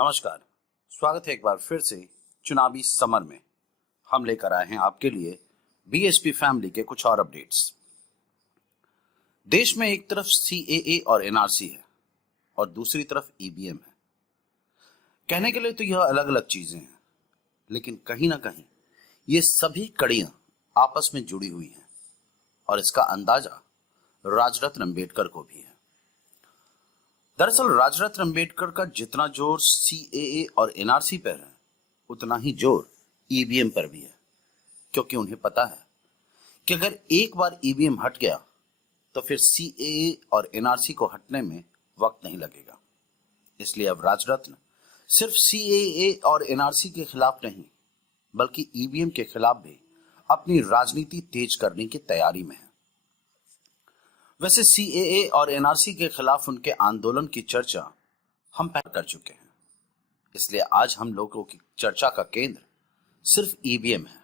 नमस्कार। स्वागत है एक बार फिर से चुनावी समर में। हम लेकर आए हैं आपके लिए बीएसपी फैमिली के कुछ और अपडेट्स। देश में एक तरफ सीएए और एनआरसी है और दूसरी तरफ ईवीएम है। कहने के लिए तो यह अलग अलग चीजें हैं, लेकिन कहीं ना कहीं ये सभी कड़ियां आपस में जुड़ी हुई हैं और इसका अंदाजा राजरत्न अंबेडकर को भी है। दरअसल राजरत्न अंबेडकर का जितना जोर सीएए और एनआरसी पर है, उतना ही जोर ईवीएम पर भी है, क्योंकि उन्हें पता है कि अगर एक बार ईवीएम हट गया तो फिर सीएए और एनआरसी को हटने में वक्त नहीं लगेगा। इसलिए अब राजरत्न सिर्फ सीएए और एनआरसी के खिलाफ नहीं, बल्कि ईवीएम के खिलाफ भी अपनी राजनीति तेज करने की तैयारी में है। वैसे सीएए और एनआरसी के खिलाफ उनके आंदोलन की चर्चा हम पहले कर चुके हैं, इसलिए आज हम लोगों की चर्चा का केंद्र सिर्फ ईवीएम है।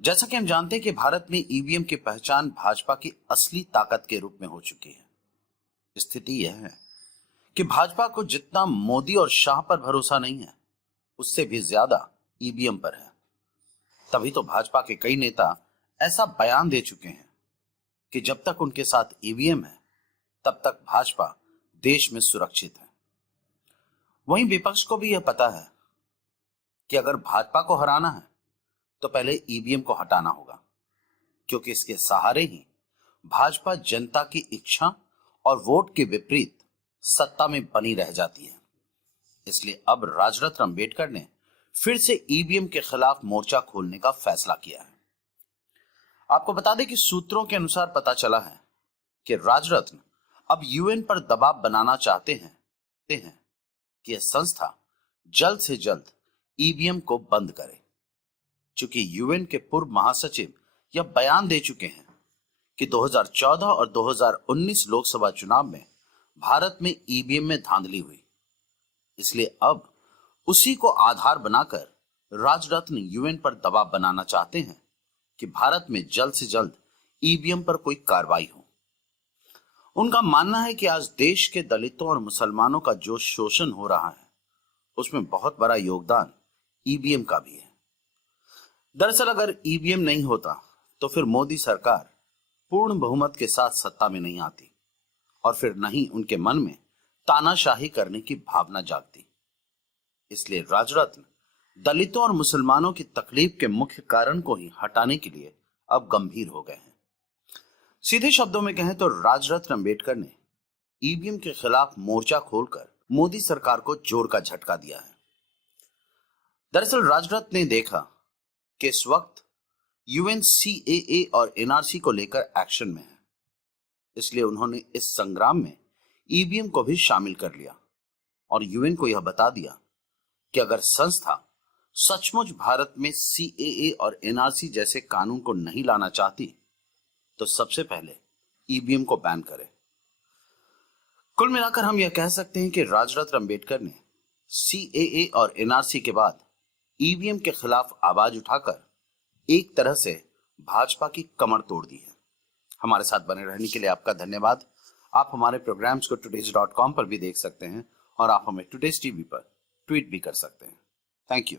जैसा कि हम जानते हैं कि भारत में ईवीएम की पहचान भाजपा की असली ताकत के रूप में हो चुकी है। स्थिति यह है कि भाजपा को जितना मोदी और शाह पर भरोसा नहीं है, उससे भी ज्यादा ईवीएम पर है। तभी तो भाजपा के कई नेता ऐसा बयान दे चुके हैं कि जब तक उनके साथ ईवीएम है, तब तक भाजपा देश में सुरक्षित है। वहीं विपक्ष को भी यह पता है कि अगर भाजपा को हराना है तो पहले ईवीएम को हटाना होगा, क्योंकि इसके सहारे ही भाजपा जनता की इच्छा और वोट के विपरीत सत्ता में बनी रह जाती है। इसलिए अब राजरत्न अंबेडकर ने फिर से ईवीएम के खिलाफ मोर्चा खोलने का फैसला किया है। आपको बता दें कि सूत्रों के अनुसार पता चला है कि राजरत्न अब यूएन पर दबाव बनाना चाहते हैं कि यह संस्था जल्द से जल्द ईवीएम को बंद करे। चूंकि यूएन के पूर्व महासचिव यह बयान दे चुके हैं कि 2014 और 2019 लोकसभा चुनाव में भारत में ईवीएम में धांधली हुई, इसलिए अब उसी को आधार बनाकर राजरत्न यूएन पर दबाव बनाना चाहते हैं कि भारत में जल्द से जल्द ईवीएम पर कोई कार्रवाई हो। उनका मानना है कि आज देश के दलितों और मुसलमानों का जो शोषण हो रहा है, उसमें बहुत बड़ा योगदान ईवीएम का भी है। दरअसल अगर ईवीएम नहीं होता तो फिर मोदी सरकार पूर्ण बहुमत के साथ सत्ता में नहीं आती और फिर नहीं उनके मन में तानाशाही करने की भावना जागती। इसलिए राजरत्न दलितों और मुसलमानों की तकलीफ के मुख्य कारण को ही हटाने के लिए अब गंभीर हो गए हैं। सीधे शब्दों में कहें तो राजरत्न अंबेडकर ने ईवीएम के खिलाफ मोर्चा खोलकर मोदी सरकार को जोर का झटका दिया है। दरअसल राजरत्न ने देखा कि इस वक्त यूएन सीएए और एनआरसी को लेकर एक्शन में है, इसलिए उन्होंने इस संग्राम में ईवीएम को भी शामिल कर लिया और यूएन को यह बता दिया कि अगर संस्था सचमुच भारत में सीएए और एनआरसी जैसे कानून को नहीं लाना चाहती तो सबसे पहले ईवीएम को बैन करे। कुल मिलाकर हम यह कह सकते हैं कि राजरत्न अंबेडकर ने सीएए और एनआरसी के बाद ईवीएम के खिलाफ आवाज उठाकर एक तरह से भाजपा की कमर तोड़ दी है। हमारे साथ बने रहने के लिए आपका धन्यवाद। आप हमारे प्रोग्राम्स को today's.com पर भी देख सकते हैं और आप हमें टुडेज टीवी पर ट्वीट भी कर सकते हैं। Thank you.